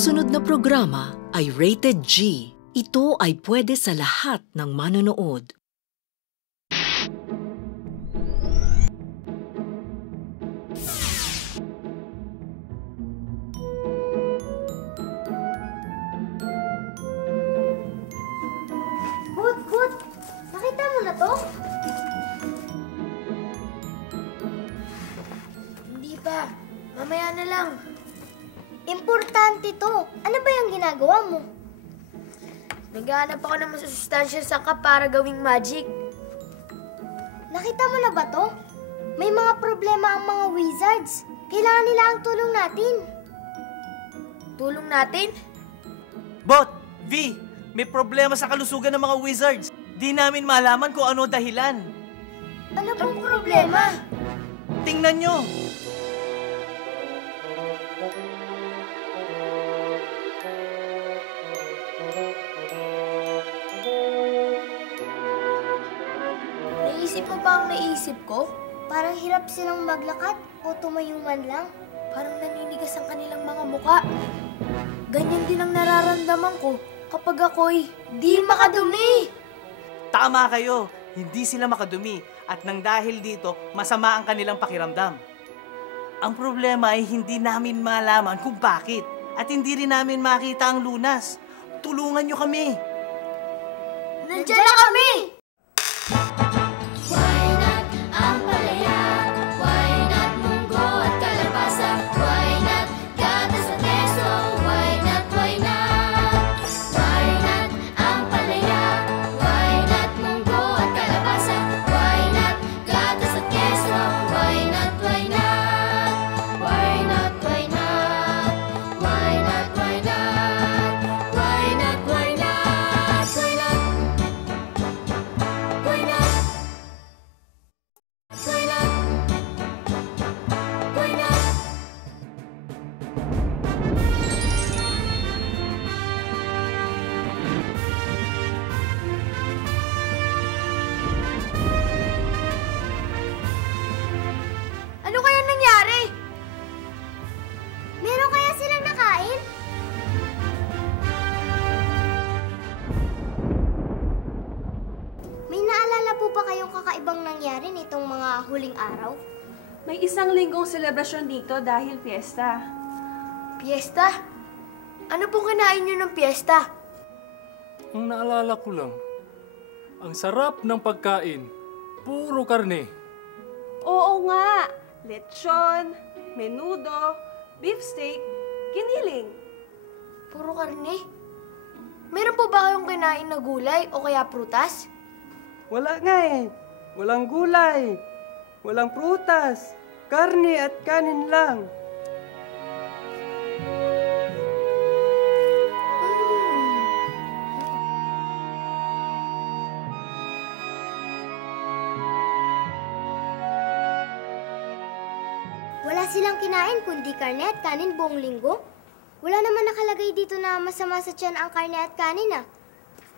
susunod na programa ay rated G. Ito ay pwede sa lahat ng manonood. Gut! Nakita mo na to? Hindi pa. Mamaya na lang. Importante to. Ano ba yung ginagawa mo? Naghahanap ako ng masusustansyang sangkap para gawing magic. Nakita mo na ba to? May mga problema ang mga wizards. Kailangan nila ang tulong natin. Tulong natin? Bot! V! May problema sa kalusugan ng mga wizards. Di namin malaman kung ano dahilan. Ano pong problema? Tingnan nyo! Naisip mo ba ang naisip ko? Parang hirap silang maglakad o tumayo man lang. Parang naninigas ang kanilang mga muka. Ganyan din ang nararamdaman ko kapag ako'y di makadumi. Tama kayo! Hindi sila makadumi at nang dahil dito, masama ang kanilang pakiramdam. Ang problema ay hindi namin malaman kung bakit at hindi rin namin makita ang lunas. Tulungan nyo kami! Nandiyan na kami! Ano kaya nangyari? Meron kaya silang nakain? May naalala po ba kayong kakaibang nangyari nitong mga huling araw? May isang linggong selebrasyon dito dahil piyesta. Piyesta? Ano pong kinain nyo ng piyesta? Ang naalala ko lang, ang sarap ng pagkain, puro karne. Oo nga! Lechon, menudo, beefsteak, giniling. Puro karne? Meron po ba kayong kinain na gulay o kaya prutas? Wala nga eh. Walang gulay. Walang prutas. Karne at kanin lang. Wala silang kinain kundi karne at kanin buong linggo? Wala naman nakalagay dito na masama sa tiyan ang karne at kanin ah.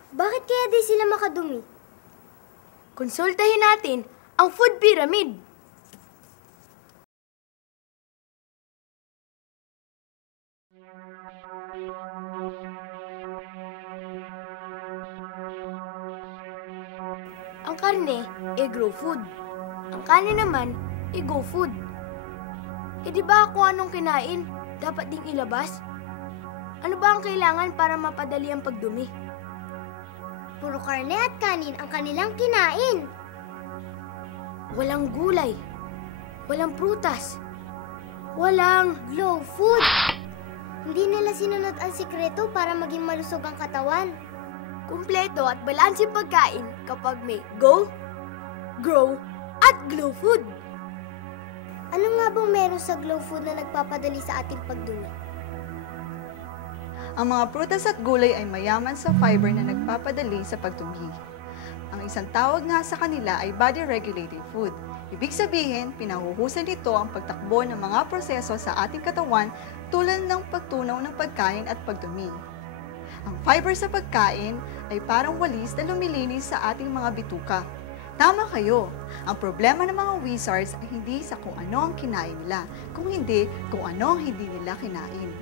Bakit kaya di sila makadumi? Konsultahin natin ang food pyramid. Ang karne, grow food. Ang kanin naman, go food. Di ba kung anong kinain, dapat ding ilabas? Ano ba ang kailangan para mapadali ang pagdumi? Puro karne at kanin ang kanilang kinain. Walang gulay. Walang prutas. Walang Glow food! Hindi nila sinunod ang sikreto para maging malusog ang katawan. kumpleto at balanseng pagkain kapag may go, grow, at glow food. Ano nga bang meron sa glow food na nagpapadali sa ating pagdumi? Ang mga prutas at gulay ay mayaman sa fiber na nagpapadali sa pagdumi. Ang isang tawag nga sa kanila ay body-regulating food. Ibig sabihin, pinahuhusan nito ang pagtakbo ng mga proseso sa ating katawan tulad ng pagtunaw ng pagkain at pagdumi. Ang fiber sa pagkain ay parang walis na lumilinis sa ating mga bituka. Tama kayo, ang problema ng mga wizards ay hindi sa kung ano ang kinain nila, kung hindi kung ano ang hindi nila kinain.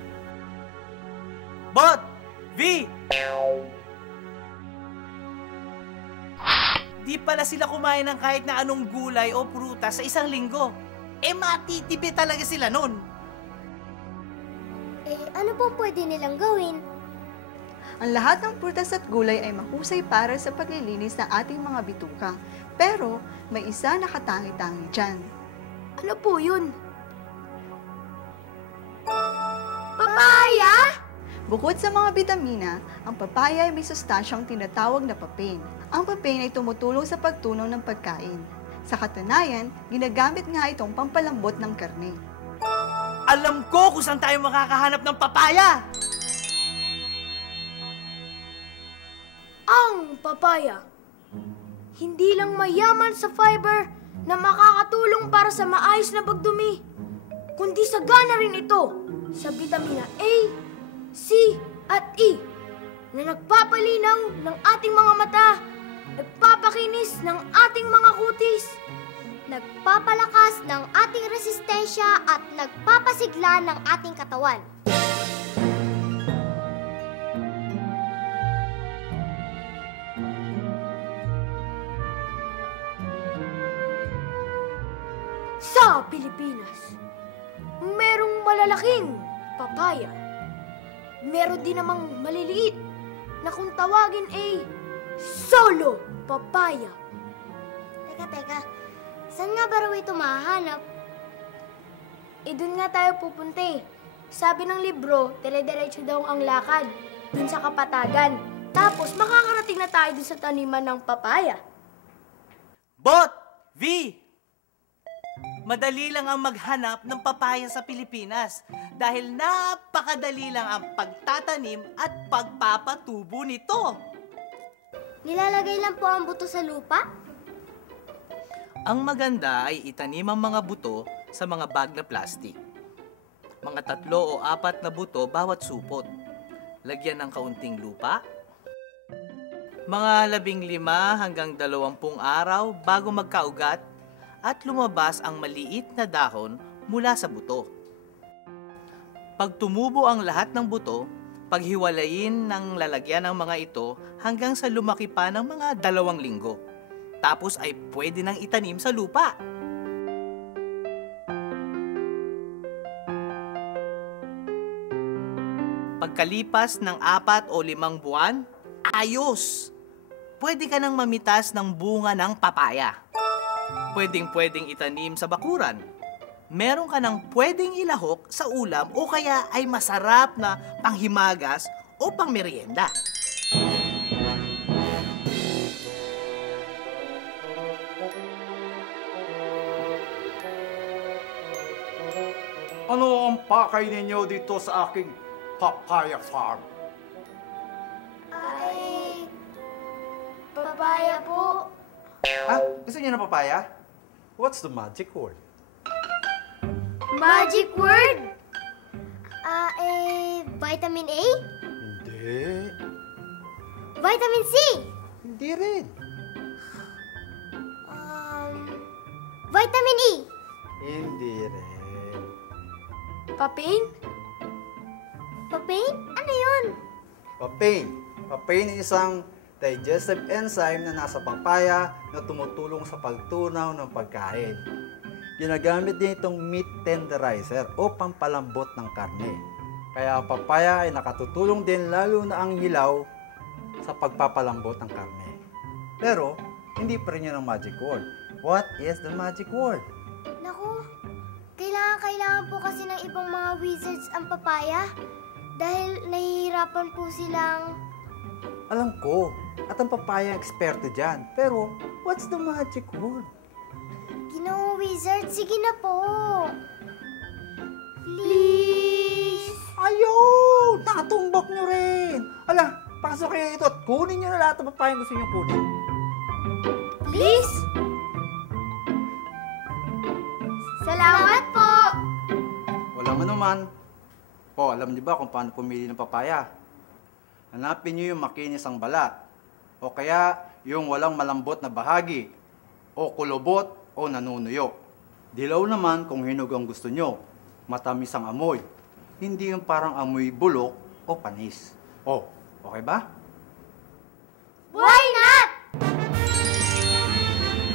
Bot! V! Di pala sila kumain ng kahit na anong gulay o prutas sa isang linggo. Matitipi talaga sila nun. Ano pong pwede nilang gawin? Ang lahat ng prutas at gulay ay mahusay para sa paglilinis ng ating mga bituka. Pero may isa na katangi-tangi dyan. Ano po yun? Papaya? Bukod sa mga bitamina, ang papaya ay may sustansyang tinatawag na papain. Ang papain ay tumutulong sa pagtunaw ng pagkain. Sa katunayan, ginagamit nga itong pampalambot ng karne. Alam ko kung saan tayo makakahanap ng papaya! Ang papaya. Hindi lang mayaman sa fiber na makakatulong para sa maayos na pagdumi, kundi sagana rin ito sa vitamina A, C, at E na nagpapalinaw ng ating mga mata, nagpapakinis ng ating mga kutis, Nagpapalakas ng ating resistensya at nagpapasigla ng ating katawan. Sa Pilipinas, merong malalaking papaya. Meron din namang maliliit na kung tawagin ay solo papaya. Teka. Saan nga ba raw ito mahahanap? Doon nga tayo pupunta eh. Sabi ng libro, dire-diretso daw ang lakad dun sa kapatagan. Tapos makakarating na tayo dun sa taniman ng papaya. Bot! V! Madali lang ang maghanap ng papaya sa Pilipinas dahil napakadali lang ang pagtatanim at pagpapatubo nito. Nilalagay lang po ang buto sa lupa? Ang maganda ay itanim ang mga buto sa mga bag na plastic. Mga 3 o 4 na buto bawat supot. Lagyan ng kaunting lupa. Mga 15 hanggang 20 araw bago magkaugat at lumabas ang maliit na dahon mula sa buto. Pag tumubo ang lahat ng buto, paghiwalayin ng lalagyan ng mga ito hanggang sa lumaki pa ng mga 2 linggo. Tapos ay pwede nang itanim sa lupa. Pagkalipas ng 4 o 5 buwan, ayos! Pwede ka nang mamitas ng bunga ng papaya. Pwedeng itanim sa bakuran. Meron ka nang pwedeng ilahok sa ulam o kaya ay masarap na panghimagas o pangmerienda. Ano ang pakay ninyo dito sa aking papaya farm? Ay, papaya po. Gusto niyo ng papaya? What's the magic word? Magic word? Vitamin A? Hindi. Vitamin C? Hindi rin. Vitamin E? Hindi rin. Papain? Papain? Ano yun? Papain. Papain ay isang digestive enzyme na nasa papaya na tumutulong sa pagtunaw ng pagkain. Ginagamit din itong meat tenderizer o pampalambot ng karne. Kaya ang papaya ay nakatutulong din lalo na ang hilaw sa pagpapalambot ng karne. Pero, hindi pa rin yun ang magic word. What is the magic word? Naku, kailangan po kasi ng ibang mga wizards ang papaya dahil nahihirapan po silang... Alam ko, at ang papaya eksperto dyan. Pero, what's the magic word? Ginoong wizard, sige na po. Please! Ayun! Nakatumbok nyo rin! Ala, pasok kayo ito at kunin nyo na lahat ng papaya gusto nyo kunin. Please? Salamat po! Walang anuman. Po, alam niyo ba kung paano pumili ng papaya? Hanapin niyo yung makinis ang balat. O kaya yung walang malambot na bahagi. O kulubot o nanunuyo. Dilaw naman kung hinog ang gusto nyo. Matamis ang amoy. Hindi yung parang amoy bulok o o panis. Oh, okay ba? Why not?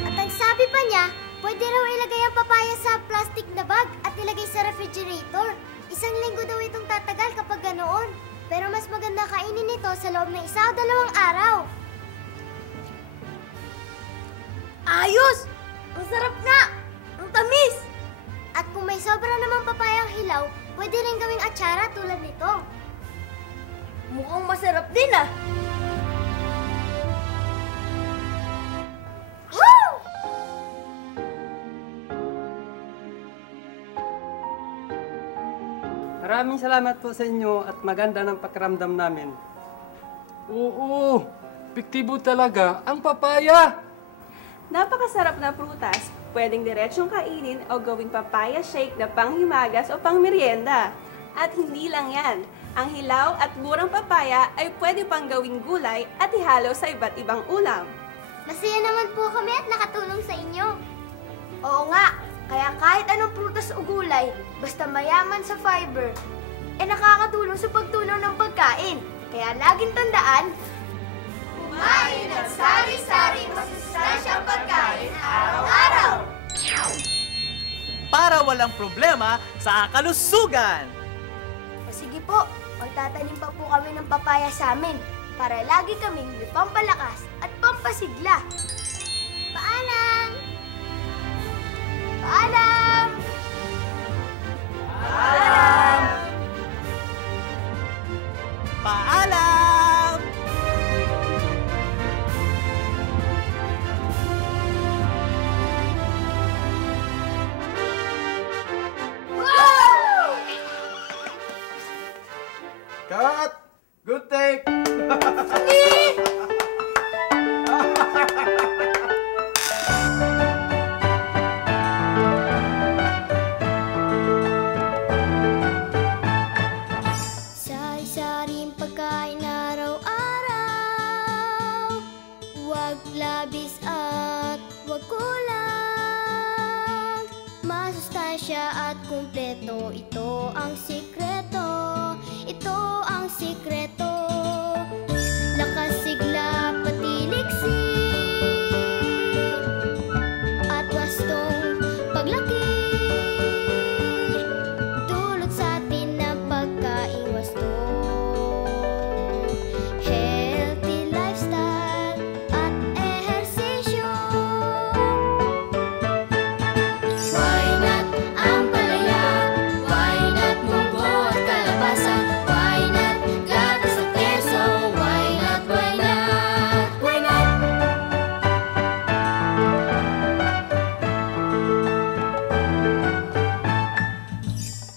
At ang sabi pa niya, pwede raw ilagay ang papaya sa plastic na bag at ilagay sa refrigerator. 1 linggo daw itong tatagal kapag ganoon. Pero mas maganda kainin ito sa loob ng 1 o 2 araw. Ayos! Ang sarap nga! Ang tamis! At kung may sobra namang papayang hilaw, pwede rin gawing atsara tulad nito. Mukhang masarap din ah! Woo! Maraming salamat po sa inyo at maganda ng pakiramdam namin. Oo, epektibo talaga ang papaya. Napakasarap na prutas. Pwedeng diretsong kainin o gawing papaya shake na panghimagas o pangmerienda. At hindi lang yan. Ang hilaw at murang papaya ay pwede pang gawing gulay at ihalo sa iba't ibang ulam. Masaya naman po kami at nakatulong sa inyo. Oo nga, kaya kahit anong prutas o gulay, basta mayaman sa fiber, nakakatulong sa pagtunaw ng pagkain. Kaya laging tandaan, kumain ng sari-sari masustansyang pagkain araw-araw! Para walang problema sa kalusugan! O sige po, magtatanim pa po kami ng papaya sa amin para lagi kaming may pampalakas at pampasigla. Paalam! Paalam! Paalam! Paalam! Cut! Good take! Sari-saring pagkain araw-araw, huwag labis at huwag kulang. Masustansya at kumpleto, ito ang sikreto. Ito ang sikreto. Lakas, sigla, pati liksik at wastong paglaki. Dulot sa atin ng pagkain wasto. Healthy lifestyle at ehersisyo. Why not ang palaya? Why not munggo at kalabasa? Why not gatas at keso? Why not, why not? Why not?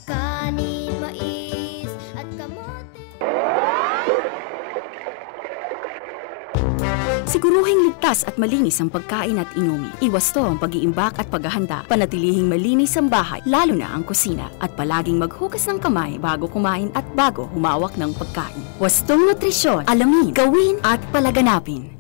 Kanin, mais at kamote. Siguruhing ligtas at malinis ang pagkain at inumin. Iwasto ang pag-iimbak at paghahanda. Panatilihing malinis ang bahay, lalo na ang kusina. At palaging maghugas ng kamay bago kumain at bago humawak ng pagkain. Wastong nutrisyon, alamin, gawin at palaganapin.